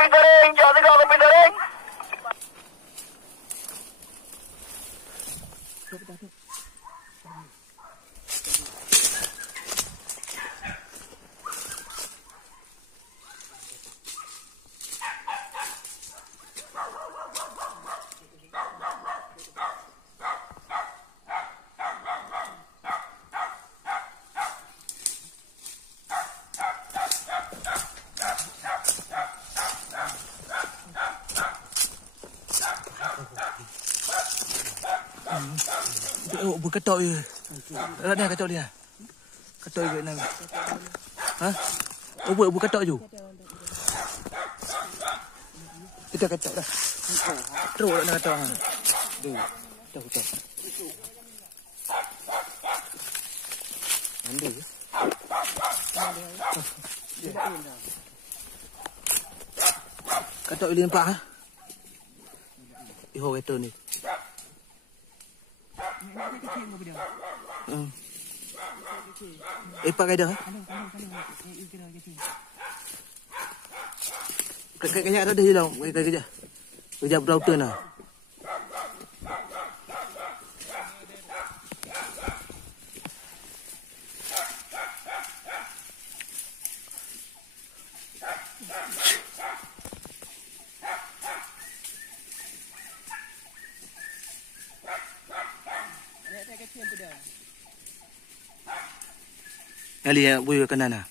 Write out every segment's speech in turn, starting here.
Pisaring, jangan tinggal ke pisaring. Berketok je. Ada ni ketok dia. Ketok je nak. Ha? Ubur ketok je. Kita ketok dah. Teruk nak ketok ha. Tu. Ketok. Ambil je. Ketok boleh nampak ha? Iho ketok ni. Pakai dah. Kaya ada je lah. Kerja berautan lah. Ali yang boleh kanan lah.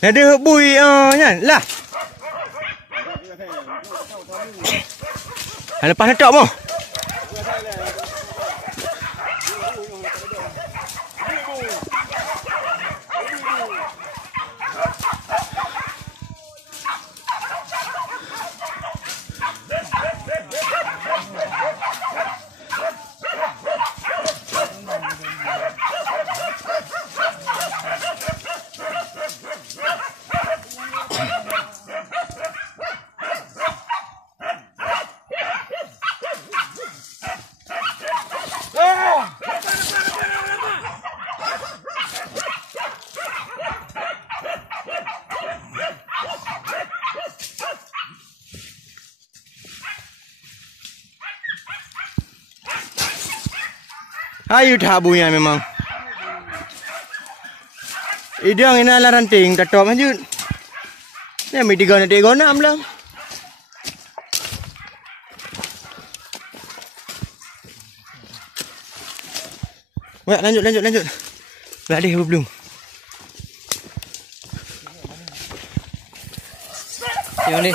Ada bui kan lah. Lepas letak mo. Ayu dah bui memang. Idang ina la ranting tatom aja. Ni mi 3 nak 6 lah. Wait, lanjut. Dah ada apa belum? Tengok ni.